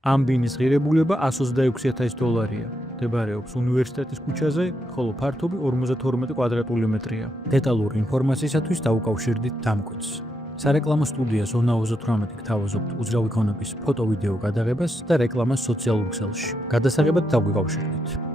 ამ ბინის ღირებულება $126,000-ია. მდებარეობს უნივერსიტეტის ქუჩაზე, ხოლო ფართობი 52 კვადრატული მეტრია. დეტალური ინფორმაციისათვის დაუკავშირდით დამკვეთს. სარეკლამო სტუდია ზონა 38 გთავაზობთ უძრავი ქონების ფოტო-ვიდეო გადაღებას და რეკლამას სოციალურ ქსელში. გადასაღებად დაგვიკავშირდით.